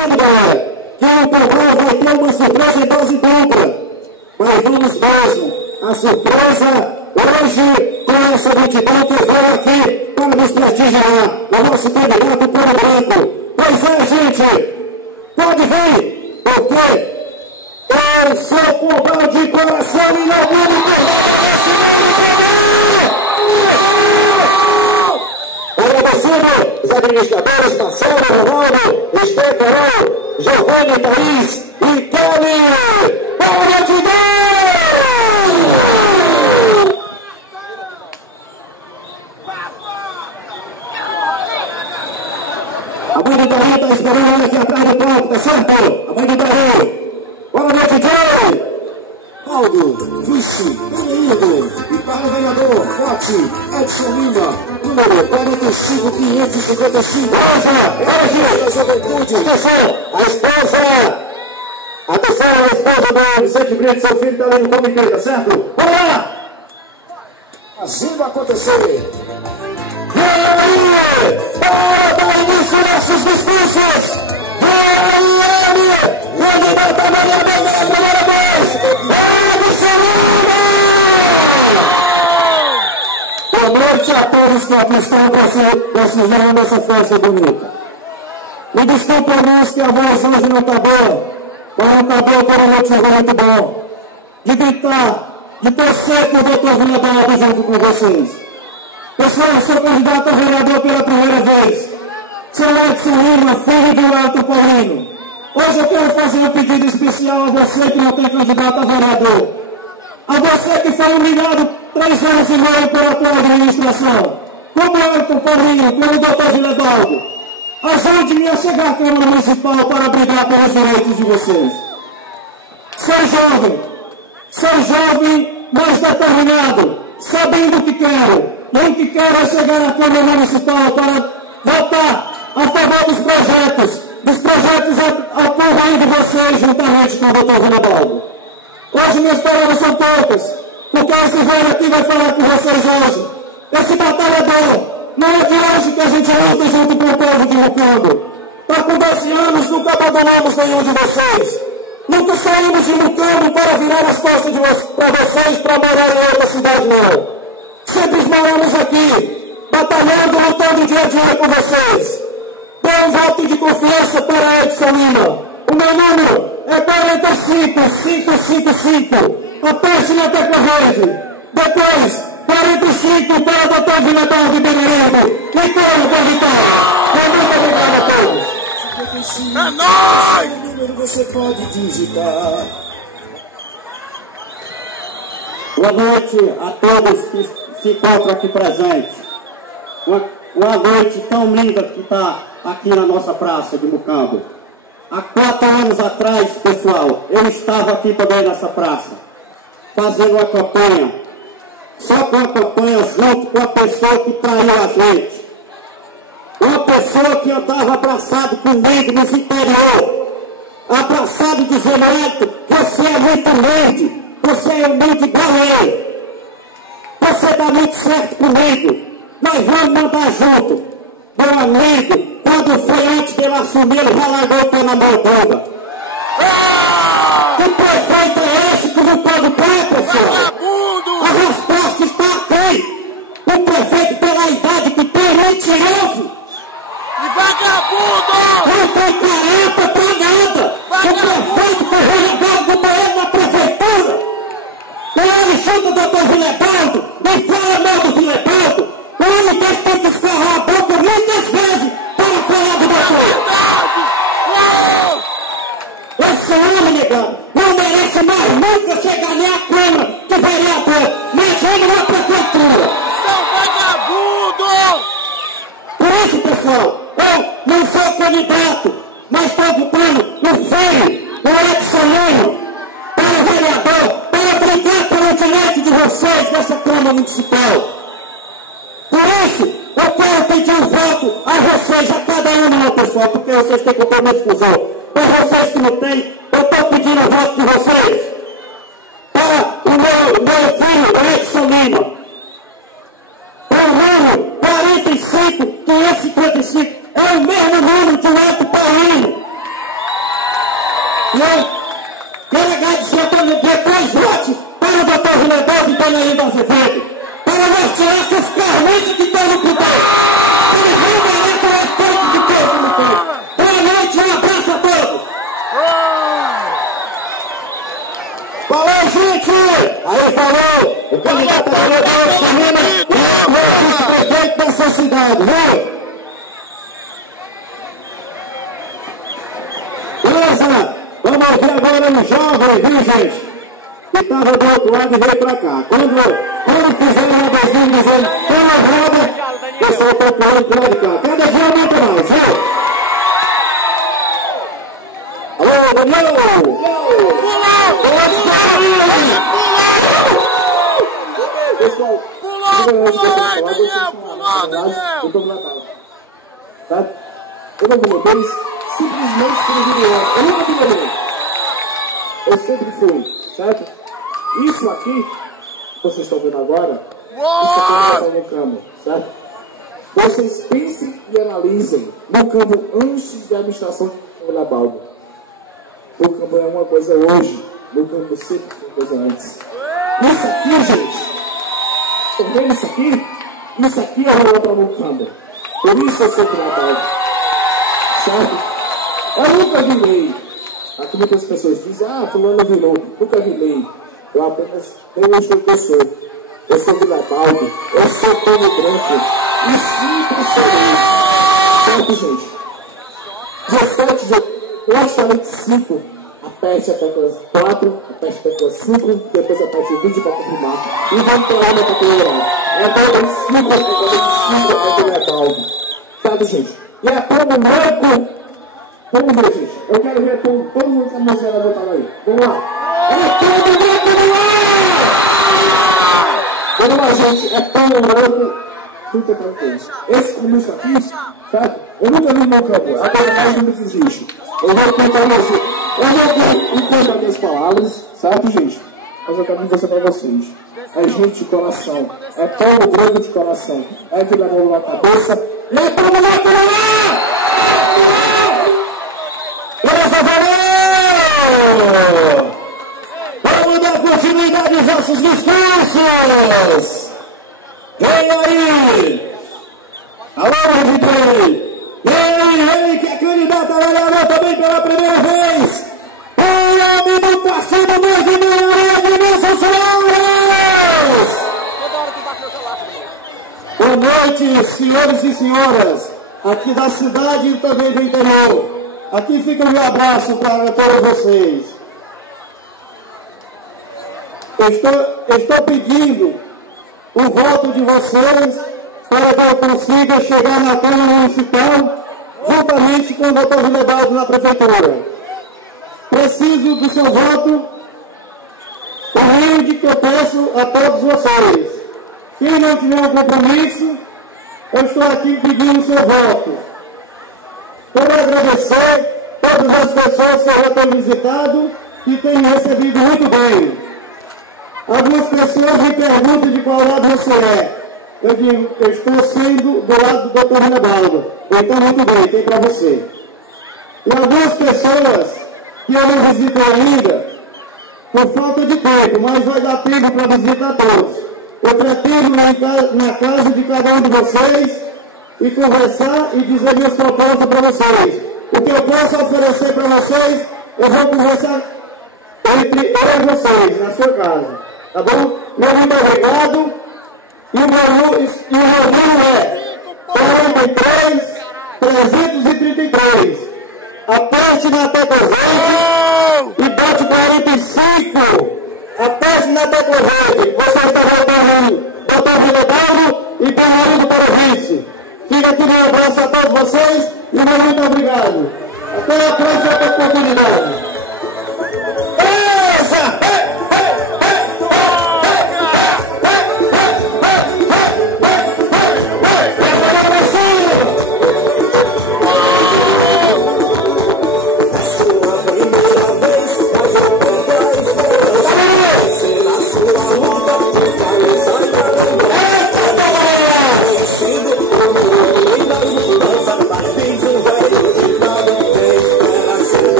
lembrando, galera, que o Cabral vai ter uma surpresa em dose dupla. Mas vamos mesmo, a surpresa hoje com essa multidão que veio aqui para nos prestigiar, o nosso candidato Puro Branco. Pois é, gente, pode vir, porque eu sou pobre de coração e não vou me perder esse nome. Agradecendo os administradores, Marcelo, Ronaldo, Esther, Carol, Giovanni, Thaís e Kelly. Boa noite, a mãe do Daí está esperando ele aqui atrás do palco, tá certo? A mãe do Daí. Boa noite, Joey. Aldo, vice, bem-vindo. E para o vereador, Forte, Edson Lima, número 45555. Hoje, a juventude. Atenção, a esposa do Vicente Brito, seu filho está ali no comitê, tá certo? Vamos lá! Fazendo acontecer. E aí, para início nossos discursos. Candidato a vereador pela primeira vez, Edson Lima! Boa noite a todos que aqui estão prestigiando essa festa bonita. Me desculpe a nós que a voz hoje não está boa, mas não está boa por um motivo muito bom. De gritar, de torcer que o doutor Villalba junto com vocês. Pessoal, sou candidato a vereador pela primeira vez. Sou Edson Lima, filho do Alto Paulino. Hoje eu quero fazer um pedido especial a você que não tem candidato a vereador. A você que foi humilhado 3 anos e meio pela tua administração. Como Alto Paulino, como o doutor Villalba. Ajude-me a chegar à Câmara Municipal para brigar pelos direitos de vocês. Sou jovem, mas determinado, sabendo o que quero. E o que quero é chegar à Câmara Municipal para votar a favor dos projetos apoiando de vocês juntamente com o doutor Villalba. Hoje minhas palavras são poucas, porque esse velho aqui vai falar com vocês hoje. Esse batalhador, não é de hoje que a gente luta junto com o povo de Mucambo. Está com 12 anos, nunca abandonamos nenhum de vocês. Nunca saímos de Mucambo para virar as costas para vocês para morar em outra cidade, não. Sempre moramos aqui, batalhando, lutando dia a dia com vocês. Dê um voto de confiança para Edson Lima. O meu número é 45555. Aperte na tecla verde. Depois, 45 para o doutor Villalba de Benedito. E como para Vitória. Muito obrigado a todos. É nóis! O número você pode digitar. Boa noite a todos que se encontram aqui presentes. Uma noite tão linda que está aqui na nossa praça de Mucambo. Há 4 anos atrás, pessoal, eu estava aqui também nessa praça, fazendo uma campanha. Só com a campanha junto com a pessoa que traiu a gente. Uma pessoa que andava abraçado comigo nos interior. Abraçado dizendo, Edson, você é muito humilde. Você é humilde igual eu. Você dá muito certo comigo. Nós vamos mandar junto. Meu amigo, quando foi antes dele assumir, ele já largou o pé na Moldova. Que prefeito é esse que não pode ter, pessoal? A resposta está aqui. O prefeito, pela idade que tem, mentiroso. E vagabundo! Não tem 40 pra nada. O prefeito que Villalba botou ele na prefeitura. Ele chuta o doutor Villalba, nem fala mal do Villalba. Ele tem que escarrar a boca muitas vezes para falar do doutor. Esse homem, negão, não merece mais nunca chegar nem à Câmara de vereador, mas ele na prefeitura. São vagabundo! Por isso, pessoal, eu não sou candidato, mas estou votando no filho, no Edson Lima, para vereador, para brigar pelo direito de vocês nessa Câmara Municipal. Por isso, eu quero pedir um voto a vocês, a cada um, meu pessoal, porque vocês têm compromisso com os outros. Para vocês que não têm, eu estou pedindo o voto de vocês. Para o meu filho, Edson Lima. Para o número 45, 555, é o mesmo número de Alto Paulino. não. Quero agradecer pelo dia 3 votos para o doutor Viledoso e Dona Linda Azevedo. Para nós tirar essas carniças que estão no poder. Para revelar o respeito que tem no poder. Boa noite, um abraço a todos. Falou, gente! Aí falou! O candidato a vereador Samina e o vice-prefeito dessa cidade, viu? Beleza? Vamos ouvir agora um jovem, viu, gente? Que estava do outro lado e veio pra cá. Quando fizeram um adesivo dizendo pela roda, o pessoal está pulando pro lado de cá. Cada dia aumenta mais, viu? Alô, Daniel! Pessoal, tá? Eu não vou eles simplesmente privilegiados. Eu nunca fui eles. Eu sempre fui, certo? Isso aqui, que vocês estão vendo agora, isso aqui é no campo, certo? Vocês pensem e analisem no campo antes da administração de Baldo. O campo é uma coisa hoje, no campo sempre foi uma coisa antes. Isso aqui, gente, estão vendo isso aqui? Isso aqui é rolar para o campo. Por isso eu sou Baldo, certo? Eu nunca vi lei. Aqui muitas pessoas dizem, fulano virou. Nunca vi lei. Eu apenas demonstro que eu sou. Eu sou Vilabaldo. Eu sou Tony Branco. E sempre serei. Certo, gente? 17 de logicamente 5. Aperte a tecla 4, aperte a tecla 5, depois aperte o vídeo para confirmar. E vamos para lá para colorar. É tecla 5, é Vilabaldo. Certo, gente? E é Tony Branco. Vamos ver, gente. Eu quero ver todo mundo que a música vai botar aí. Vamos lá. É todo mundo lá! Vamos lá, gente. É todo mundo. Fica tranquilo. Esse começo aqui, certo? Eu nunca vi no meu campo. A coisa mais linda que existe. Eu vou contar você. Eu vou contar minhas palavras, certo, gente? Mas eu quero dizer para vocês. É gente de coração. É Paulo Branco de coração. É que leva na cabeça. E é todo mundo lá! Vamos dar continuidade aos nossos discursos. Vem aí! Alô, Vitor! Vem, que é candidata a vereador também pela primeira vez! O nome do Partido Movimento de Nossas Senhoras! Boa noite, senhores e senhoras, aqui da cidade e também do interior. Aqui fica o meu abraço para todos vocês. Estou pedindo o voto de vocês para que eu consiga chegar na Câmara Municipal juntamente com o doutor Viledoso na Prefeitura. Preciso do seu voto, humilde que eu peço a todos vocês. Quem não tiver um compromisso, eu estou aqui pedindo o seu voto. Quero agradecer todas as pessoas que eu já tenho visitado e tenho recebido muito bem. Algumas pessoas me perguntam de qual lado você é. Eu digo, eu estou sendo do lado do Dr. Viledoso. Então, muito bem, tem para você. E algumas pessoas que eu não visito ainda, por falta de tempo, mas vai dar tempo para visitar todos. Eu pretendo na casa de cada um de vocês e conversar e dizer minhas propostas para vocês. O que eu posso oferecer para vocês, eu vou conversar entre eu e vocês, na sua casa. Tá bom? Meu muito obrigado. E o meu número é 43-333. Aperte na tecla 20 e bote 45. Aperte na tecla 20. Você está votando Dr. Viledoso e Bernardo para o vice. Fica aqui meu abraço a todos vocês e muito obrigado. Até a próxima oportunidade.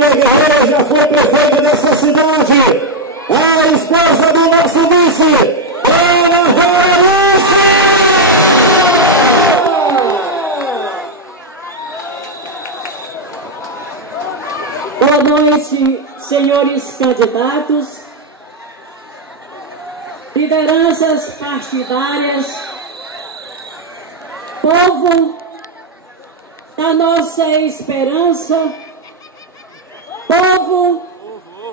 Maria Guerreira já foi prefeita dessa cidade. A esposa do nosso vice, Ana Valência. Boa noite, senhores candidatos, lideranças partidárias, povo da nossa esperança, povo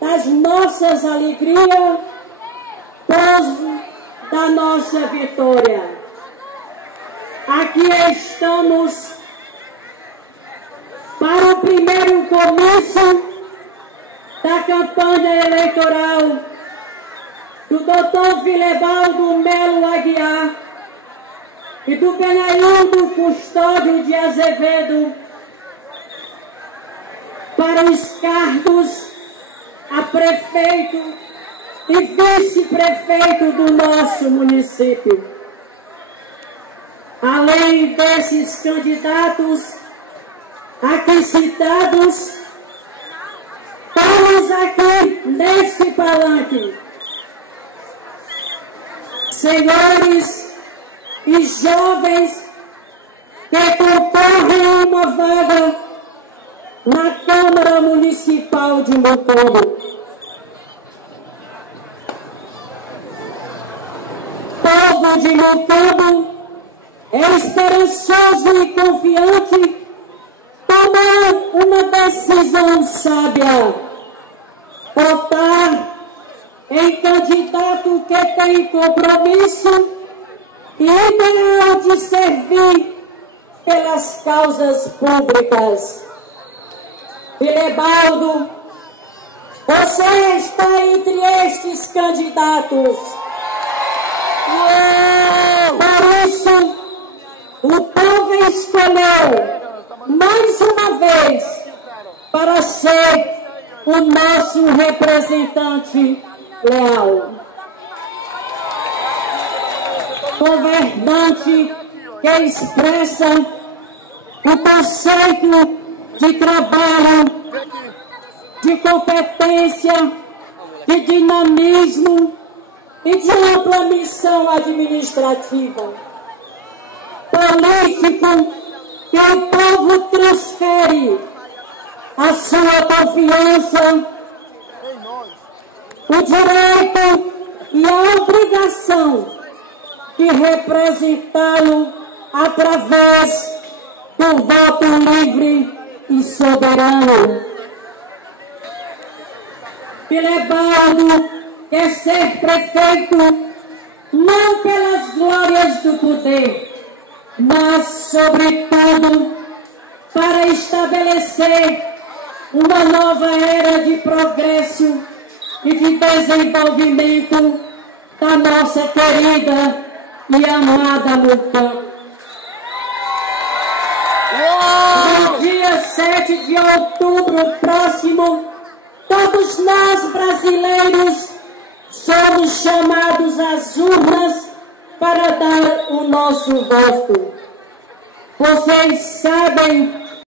das nossas alegrias, povo da nossa vitória. Aqui estamos para o primeiro comício da campanha eleitoral do Dr. Vilebaldo Melo Aguiar e do Beneildo Custódio de Azevedo para os cargos a prefeito e vice-prefeito do nosso município. Além desses candidatos aqui citados, estamos aqui neste palanque, senhores e jovens que concorrem uma vaga na Câmara Municipal de Mucambo. Povo de Mucambo é esperançoso e confiante, tomou uma decisão sábia: votar em candidato que tem compromisso e ideal de servir pelas causas públicas. Vilebaldo, você está entre estes candidatos. Por isso, o povo escolheu mais uma vez para ser o nosso representante leal. Governante que expressa o conceito de trabalho, de competência, de dinamismo e de ampla missão administrativa. Político que o povo transfere a sua confiança, o direito e a obrigação de representá-lo através do voto livre e soberano. Vilebaldo quer ser prefeito não pelas glórias do poder, mas, sobretudo, para estabelecer uma nova era de progresso e de desenvolvimento da nossa querida e amada Mucambo. No dia 7 de outubro próximo, todos nós brasileiros somos chamados às urnas para dar o nosso voto. Vocês sabem